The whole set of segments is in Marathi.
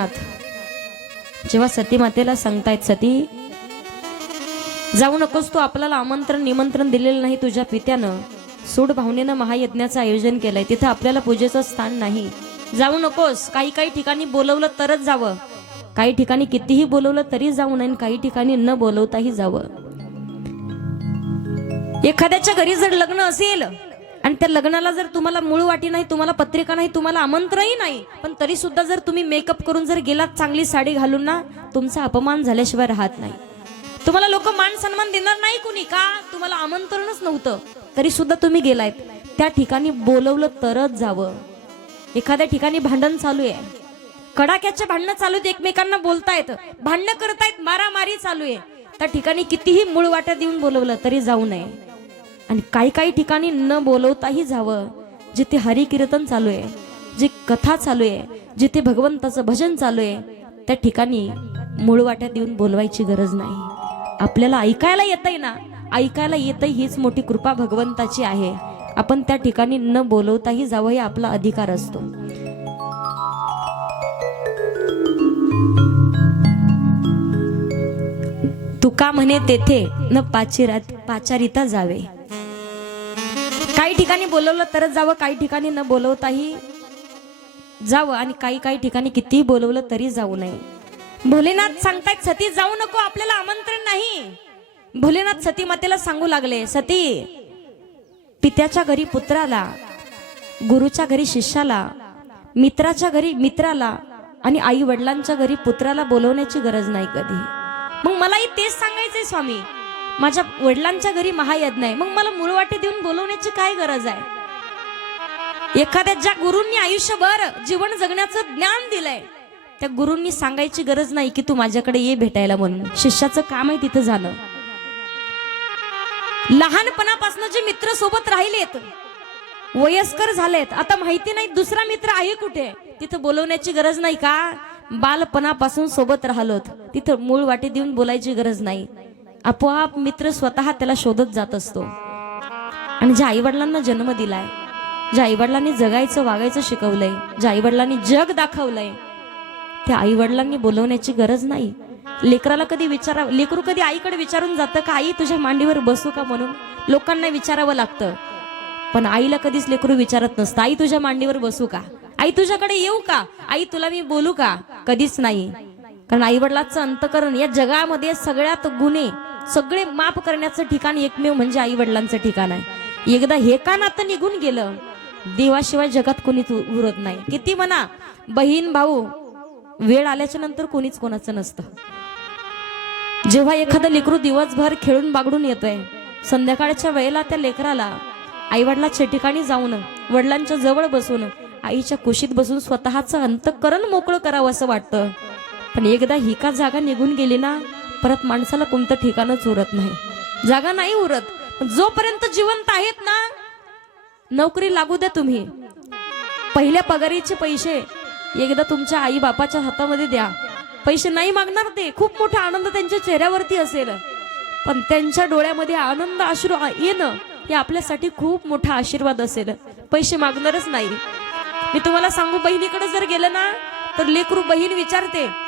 नाथ जेव्हा सती मातेला सांगतायत सती जाऊ नकोस तू आपल्याला आमंत्रण निमंत्रण दिलेलं नाही तुझ्या पित्यानं. सूड भावनेनं महायज्ञाचं आयोजन केलंय. तिथं आपल्याला पूजेचं स्थान नाही. जाऊ नकोस काही काही ठिकाणी बोलवलं तरच जावं. काही ठिकाणी कितीही बोलवलं तरी जाऊ नये काही ठिकाणी न बोलवताही जावं. एखाद्याच्या घरी जर लग्न असेल आणि त्या लग्नाला जर तुम्हाला मूळ वाटी नाही तुम्हाला पत्रिका नाही तुम्हाला आमंत्रणही नाही पण तरी सुद्धा जर तुम्ही मेकअप करून जर गेलात चांगली साडी घालून ना तुमचा अपमान झाल्याशिवाय राहत नाही. तुम्हाला लोक मान सन्मान देणार नाही कुणी का? तुम्हाला आमंत्रणच नव्हतं. तरी सुद्धा तुम्ही गेलायत. त्या ठिकाणी बोलवलं तरच जावं. एखाद्या ठिकाणी भांडण चालू आहे. कडाक्याचे भांडणं चालू आहेत एकमेकांना बोलतायत. भांडणं करतायत मारामारी चालू आहे. त्या ठिकाणी कितीही मूळ वाट्या देऊन बोलवलं तरी जाऊ नये. आणि काही काही ठिकाणी न बोलवताही जावं जिथे हरिकीर्तन चालू आहे जी कथा चालू आहे जिथे भगवंताचं भजन चालू आहे त्या ठिकाणी मूळ वाट्यात येऊन बोलवायची गरज नाही. आपल्याला ऐकायला येतंय ना ऐकायला येतंय हीच मोठी कृपा भगवंताची आहे. आपण त्या ठिकाणी न बोलवताही जावं हे आपला अधिकार असतो. तुका म्हणे तेथे न पाचिरात पाचारिता जावे. काही ठिकाणी बोलवलं तरच जावं काही ठिकाणी न बोलवताही जावं आणि काही काही ठिकाणी कितीही बोलवलं तरी जाऊ नये. भोलेनाथ सांगतायत सती जाऊ नको आपल्याला आमंत्रण नाही. भोलेनाथ सती मातेला सांगू लागले सती पित्याच्या घरी पुत्राला गुरुच्या घरी शिष्याला मित्राच्या घरी मित्राला आणि आई वडिलांच्या घरी पुत्राला बोलवण्याची गरज नाही कधी. मग मलाही तेच सांगायचंय स्वामी. माझ्या वडिलांच्या घरी महायज्ञ आहे. मग मला मूळ वाटे देऊन बोलवण्याची काय गरज आहे? एखाद्या ज्या गुरूंनी आयुष्यभर जीवन जगण्याचं ज्ञान दिलंय त्या गुरूंनी सांगायची गरज नाही की तू माझ्याकडे ये भेटायला म्हणून. शिष्याचं काम आहे तिथं झालं लहानपणापासून जे मित्र सोबत राहिलेत वयस्कर झालेत आता माहिती नाही दुसरा मित्र आहे कुठे? तिथं बोलवण्याची गरज नाही का? बालपणापासून सोबत राहिलोत तिथं मूळ वाटे देऊन बोलायची गरज नाही. आपोआप मित्र स्वतः त्याला शोधत जात असतो. आणि ज्या आईवडिलांना जन्म दिलाय ज्या आईवडिलांनी जगायचं वागायचं शिकवलंय ज्या आईवडिलांनी जग दाखवलंय त्या आईवडिलांनी बोलवण्याची गरज नाही. लेकराला कधी विचारा लेकरू कधी आईकडे विचारून जातं का आई तुझ्या मांडीवर बसू का? म्हणून लोकांना विचारावं लागतं. पण आईला कधीच लेकरू विचारत नसतं आई तुझ्या मांडीवर बसू का? आई तुझ्याकडे येऊ का? आई तुला मी बोलू का? कधीच नाही. कारण आईवडिलाचं अंतकरण या जगामध्ये सगळ्यात गुन्हे सगळे माफ करण्याचं ठिकाण एकमेव म्हणजे आई वडिलांचं ठिकाण आहे. एकदा हे का नातं निघून गेलं देवाशिवाय जगात कोणीच उरत नाही. किती म्हणा बहीण भाऊ वेळ आल्याच्यानंतर कोणीच कोणाचं नसतं. जेव्हा एखादं लेकरू दिवसभर खेळून बागडून येतोय संध्याकाळच्या वेळेला त्या लेकराला आई वडिलाच्या ठिकाणी जाऊन वडिलांच्या जवळ बसून आईच्या कुशीत बसून स्वतःचं अंतकरण मोकळं करावं असं वाटतं. पण एकदा ही का जागा निघून गेली ना परत माणसाला कोणतं ठिकाणच उरत नाही. जागा नाही उरत. जोपर्यंत जिवंत आहेत ना नोकरी लागू द्या तुम्ही. पहिल्या पगारीचे पैसे एकदा तुमच्या आई बापाच्या हातामध्ये द्या. पैसे नाही मागणार ते. खूप मोठा आनंद त्यांच्या चेहऱ्यावरती असेल. पण त्यांच्या डोळ्यामध्ये आनंद अश्रू येणं हे आपल्यासाठी खूप मोठा आशीर्वाद असेल. पैसे मागणारच नाही. मी तुम्हाला सांगू बहिणीकडे जर गेलं ना तर लेकरू बहीण विचारते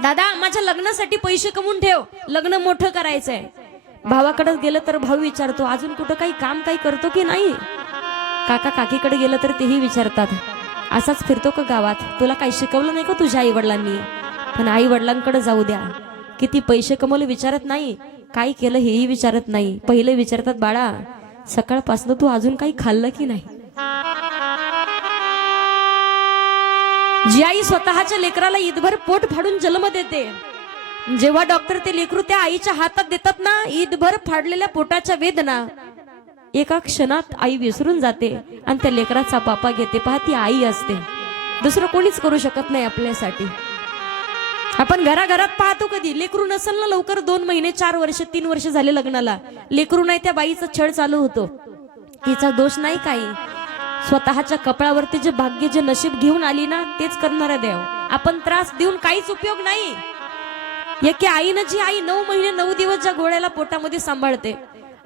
दादा माझ्या लग्नासाठी पैसे कमवून ठेव. लग्न मोठं करायचंय. भावाकडे गेलं तर भाऊ विचारतो अजून कुठं काही काम काही करतो की नाही? काका काकीकडे गेलं तर तेही विचारतात असाच फिरतो का गावात? तुला काही शिकवलं नाही का तुझ्या आई वडिलांनी पण आई वडिलांकडे जाऊ द्या. किती पैसे कमवले विचारत नाही काय केलं हेही विचारत नाही. पहिले विचारतात बाळा सकाळपासून तू अजून काही खाल्लं की नाही? जी आई स्वतःच्या लेकराला ईदभर पोट फाडून जन्म देते. जेव्हा डॉक्टर ते लेकरू त्या आईच्या हातात देतात ना ईदभर फाडलेल्या पोटाच्या वेदना. एका क्षणात आई विसरून जाते आणि त्या लेकराचा पापा घेते पहा ती आई असते. दुसरं कोणीच करू शकत नाही आपल्यासाठी. आपण घराघरात पाहतो कधी लेकरू नसेल ना लवकर दोन महिने चार वर्ष तीन वर्ष झाले लग्नाला. लेकरू नाही त्या बाईचा छळ चालू होतो. तिचा दोष नाही काही. स्वतःच्या कपळावरती जे भाग्य जे नशीब घेऊन आली ना तेच करणारा देव. आपण त्रास देऊन काहीच उपयोग नाही. एके आईनं जी आई नऊ महिने नऊ दिवस ज्या घोड्याला पोटामध्ये सांभाळते.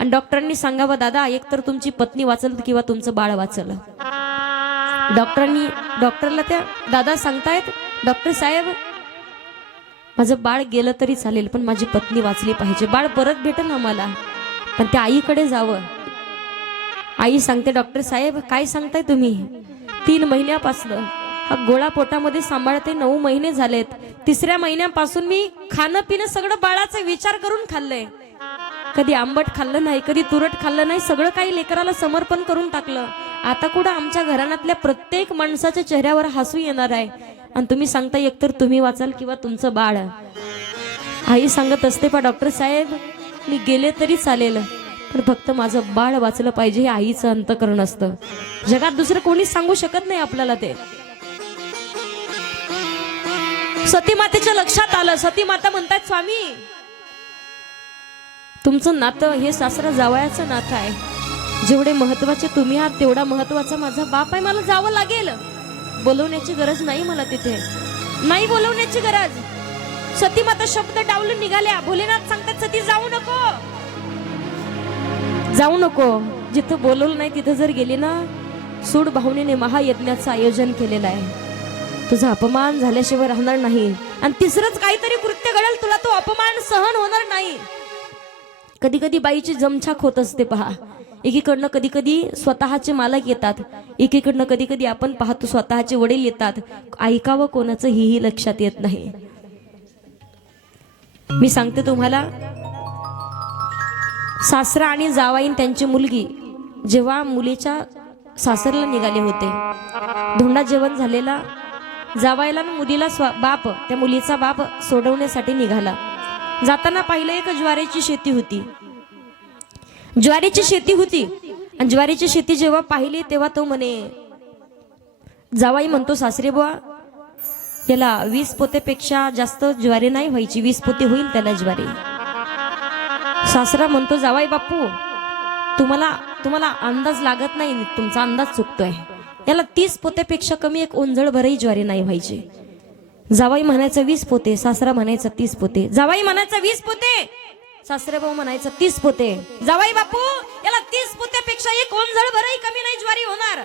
आणि डॉक्टरांनी सांगावं दादा एक तर तुमची पत्नी वाचल किंवा तुमचं बाळ वाचल. डॉक्टरांनी डॉक्टरला त्या दादा सांगतायत डॉक्टर साहेब माझं बाळ गेलं तरी चालेल पण माझी पत्नी वाचली पाहिजे. बाळ परत भेटेल आम्हाला. पण त्या आईकडे जावं. आई सांगते डॉक्टर साहेब काय सांगताय तुम्ही? तीन महिन्यापासनं. हा गोळा पोटामध्ये सांभाळते नऊ महिने झालेत. तिसऱ्या महिन्यापासून मी खाणं पिणं सगळं बाळाचा विचार करून खाल्लंय. कधी आंबट खाल्लं नाही कधी तुरट खाल्लं नाही सगळं काही लेकराला समर्पण करून टाकलं. आता कुठं आमच्या घराण्यातल्या प्रत्येक माणसाच्या चेहऱ्यावर हसू येणार आहे. आणि तुम्ही सांगता एकतर तुम्ही वाचाल किंवा तुमचं बाळ. आई सांगत असते पा डॉक्टर साहेब मी गेले तरी चालेल. पण फक्त माझं बाळ वाचलं पाहिजे हे आईचं अंतकरण असतं. जगात दुसरं कोणीच सांगू शकत नाही आपल्याला ते. सती मातेच्या लक्षात आलं. सती माता म्हणतात स्वामी तुमचं नातं हे सासरा जावयाचं नातं आहे. जेवढे महत्त्वाचे तुम्ही आहात तेवढा महत्त्वाचा माझा बाप आहे. मला जावं लागेल. बोलवण्याची गरज नाही मला तिथे. नाही बोलवण्याची गरज. सती माता शब्द डावलून निघाल्या. भोलेनाथ सांगतात सती जाऊ नको. जाऊ नको. जिथं बोलवलं नाही तिथं जर गेली ना सूड भावनेने महायज्ञाचं आयोजन केलेलं आहे. तुझा अपमान झाल्याशिवाय राहणार नाही. आणि तिसरंच काहीतरी कृत्य घडेल तुला तो अपमान सहन होणार नाही. कधी कधी बाईची जमछाक होत असते पहा. एकीकडनं कधी कधी स्वतःचे मालक येतात. एकीकडनं कधी कधी आपण पाहतो स्वतःचे वडील येतात. ऐकावं कोणाचं हेही लक्षात येत नाही. मी सांगते तुम्हाला सासरा आणि जावाईन त्यांची मुलगी. जेव्हा मुलीच्या सासरला निघाले होते. धोंडा जेवण झालेला. जावायला आणि मुलीला स्वा बाप त्या मुलीचा बाप सोडवण्यासाठी निघाला. जाताना पाहिलं एक ज्वारीची शेती होती. ज्वारीची शेती होती. आणि ज्वारीची शेती जेव्हा पाहिली तेव्हा तो म्हणे जावाई म्हणतो सासरे बुवा याला वीस पोतेपेक्षा जास्त ज्वारी नाही व्हायची. वीस पोते होईल त्याला ज्वारी. सासरा म्हणतो जावाई बापू तुम्हाला तुम्हाला अंदाज लागत नाही तुमचा अंदाज चुकतोय. याला तीस पोत्यापेक्षा कमी एक ओंजळ भरही ज्वारी नाही व्हायची. जावाई म्हणायचं वीस पोते. सासरा म्हणायचं तीस पोते. जावाई म्हणायचं वीस पोते. सासरे भाऊ म्हणायचं तीस पोते. जावाई बापू याला तीस पोत्यापेक्षा एक ओंजळ भरही कमी नाही ज्वारी होणार.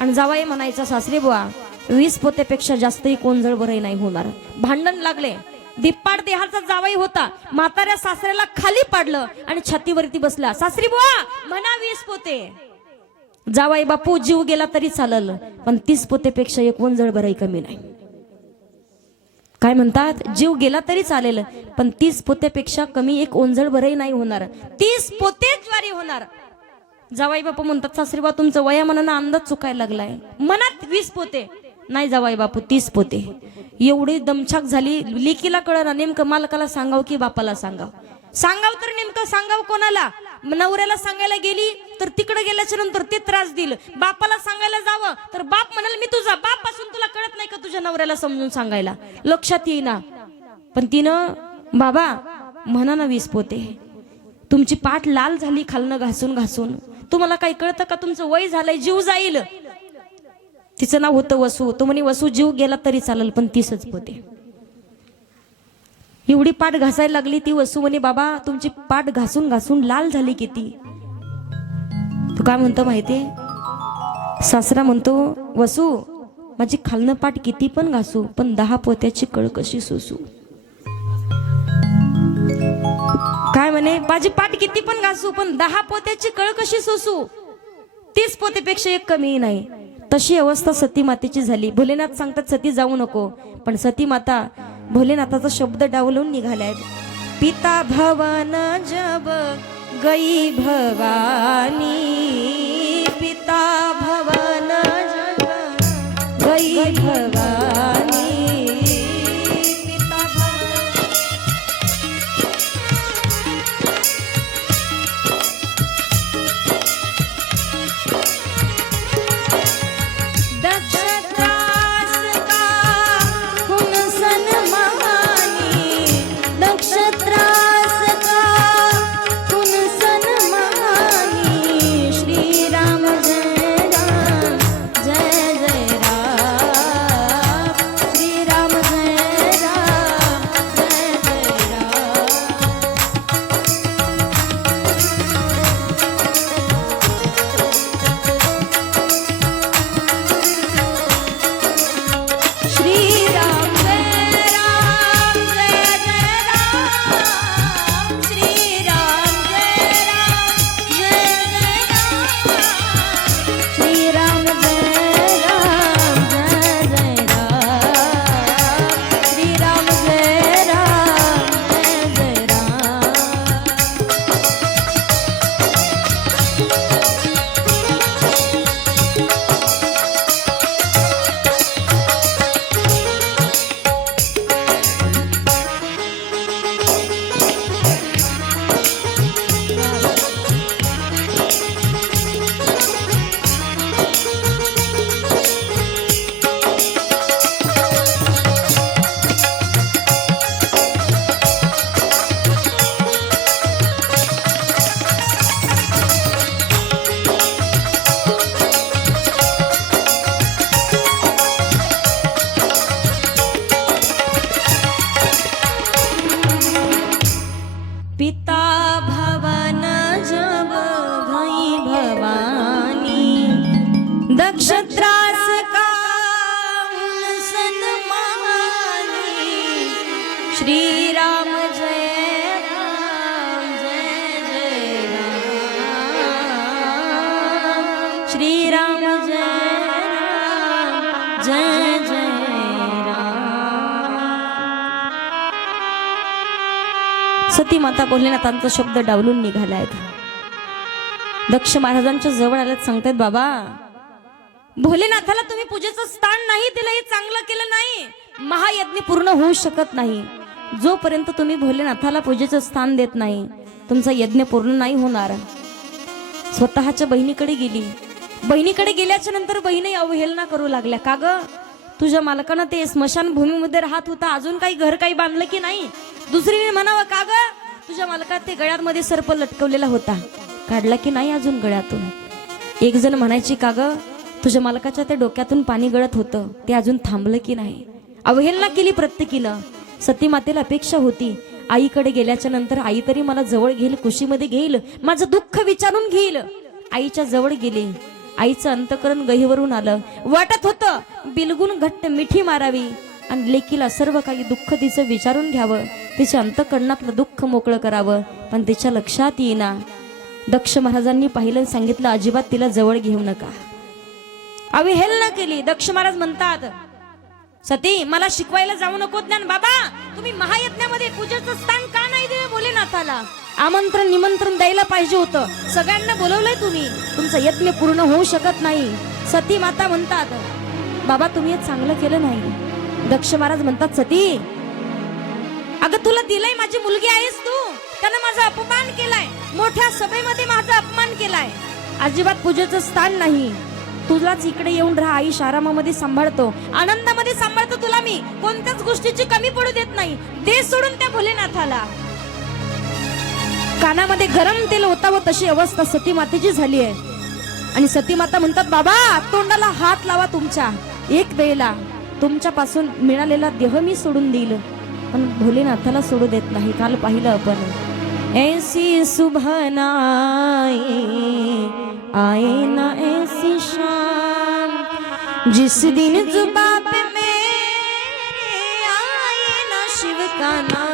आणि जावाई म्हणायचं सासरे बुवा वीस पोत्यापेक्षा जास्त एक ओंजळ भरही नाही होणार. भांडण लागले. दिप्पाड देहाचा जावाई होता. म्हाताऱ्या सासऱ्याला खाली पाडलं आणि छातीवरती बसला. सासरी बुवा म्हणा वीस पोते. जावाई बापू जीव गेला तरी चालल पण तीस पोतेपेक्षा एक वंजळ भराई कमी नाही. काय म्हणतात? जीव गेला तरी चालेल पण तीस पोतेपेक्षा कमी एक ओंजळ भरही नाही होणार. तीस पोते ज्वारी होणार. जावाई बापू म्हणतात सासरी बा तुमचं वयामानानं अंदाज चुकायला लागलाय. मनात वीस पोते. नाही जावाई बापू तीस पोते. एवढी दमछाक झाली लेकीला कळना नेमकं मालकाला सांगाव की बापाला सांगाव? सांगाव तर नेमकं सांगाव कोणाला? नवऱ्याला सांगायला गेली तर तिकडे गेल्याच्यानंतर ते त्रास दिल बापाला सांगायला जावं तर बाप म्हणाल मी तुझा बापपासून तुला कळत नाही का तुझ्या नवऱ्याला समजून सांगायला? लक्षात येईना. पण तिनं बाबा म्हणा ना वीस पोते. तुमची पाठ लाल झाली खालनं घासून घासून. तुम्हाला काही कळतं का तुमचं वय झालंय जीव जाईल. तिचं नाव होतं वसू. तो म्हणे वसू जीव गेला तरी चालेल पण तीसच पोते. एवढी पाठ घासायला लागली ती वसू म्हणे बाबा तुमची पाठ घासून घासून लाल झाली किती? तू काय म्हणतो माहितीये? सासरा म्हणतो वसू माझी खालनं पाठ किती पण घासू पण दहा पोत्याची कळ कशी सोसू? काय म्हणे माझी पाठ किती पण घासू पण दहा पोत्याची कळ कशी सोसू? तीस पोतेपेक्षा एक कमी नाही. तशी अवस्था सती मातेची झाली. भोलेनाथ सांगतात सती जाऊ नको. पण सती माता भोलेनाथाचा शब्द डावलून निघाल्यात. पिता भवन जब गई भवानी पिता भवन जब गई भवानी पिता भवन सती माता भोलेनाथांचा शब्द डावलून निघालायत. दक्ष महाराजांच्या जवळ आल्यात सांगतायत बाबा भोलेनाथाला तुम्ही पूजेचं स्थान नाही दिलं हे चांगलं केलं नाही. महायज्ञ पूर्ण होऊ शकत नाही. जोपर्यंत तुम्ही भोलेनाथाला पूजेचं स्थान देत नाही तुमचा यज्ञ पूर्ण नाही होणार. स्वतःच्या बहिणीकडे गेली. बहिणीकडे गेल्याच्यानंतर बहिणी अवहेलना करू लागल्या. का ग? तुझ्या मालकानं ते स्मशानभूमीमध्ये राहत होता. अजून काही घर काही बांधलं की नाही? दुसरीने म्हणावं का ग? तुझ्या मालकात ते गळ्यामध्ये सर्प लटकवलेला होता. काढला की नाही अजून गळ्यातून? एक जण म्हणायची का ग? तुझ्या मालकाच्या त्या डोक्यातून पाणी गळत होतं. ते अजून थांबलं की नाही? अवहेलना केली प्रत्येकीनं सती मातेला अपेक्षा होती. आईकडे गेल्याच्यानंतर आई तरी मला जवळ घेईल कुशीमध्ये घेईल माझं दुःख विचारून घेईल. आईच्या जवळ गेली. आईचं अंतकरण गहीवरून आलं. वाटत होतं बिलगून घट्ट मिठी मारावी. आणि लेकीला सर्व काही दुःख तिचं विचारून घ्यावं. तिच्या अंतकरणातलं दुःख मोकळं करावं. पण तिच्या लक्षात येईना. दक्ष महाराजांनी पाहिलं सांगितलं अजिबात तिला जवळ घेऊ नका. अवहेलना केली. दक्ष महाराज म्हणतात सती मला शिकवायला जाऊ नको ज्ञान. बाबा तुम्ही महायज्ञामध्ये पूजेचं स्थान का नाही दे भोलेनाथाला आमंत्रण निमंत्रण द्यायला पाहिजे होतं. सगळ्यांना बोलवलंय तुम्ही. तुमचा यत्न पूर्ण होऊ शकत नाही. सती माता म्हणतात बाबा तुम्ही हे चांगलं केलं नाही. दक्ष महाराज म्हणतात सती अगं तुला दिलंय माझी मुलगी आहेस तू. त्यानं माझा अपमान केलाय. मोठ्या सभेमध्ये माझा अपमान केलाय. अजिबात पूजेचं स्थान नाही. तुलाच इकडे येऊन राहा. आई आरामामध्ये सांभाळतो. आनंदामध्ये सांभाळतो तुला मी. कोणत्याच गोष्टीची कमी पडू देत नाही. दे सोडून त्या भोलेनाथाला. कानामध्ये गरम तेल होता व तशी अवस्था सती मातेची झाली आहे. आणि सती माता म्हणतात बाबा तोंडाला हात लावा तुमच्या. एक वेळेला तुमच्यापासून मिळालेला देह मी सोडून देईल. पण भोलेनाथाला सोडू देत नाही. काल पाहिलं आपण. ऐसी सुभनाई आए ना ऐसी शाम. जिस दिन जुबा पे मेरे आए ना शिव का नाम.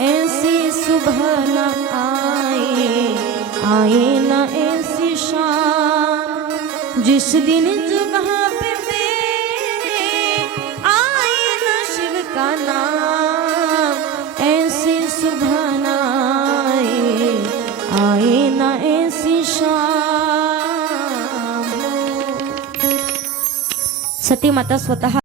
ऐसी सुबह न आए आए न ऐसी शाम। जिस दिन जुबह पे तेरे आए न शिव का नाम। ऐसी सुबह न आए आए न ऐसी शाम। सती माता स्वतः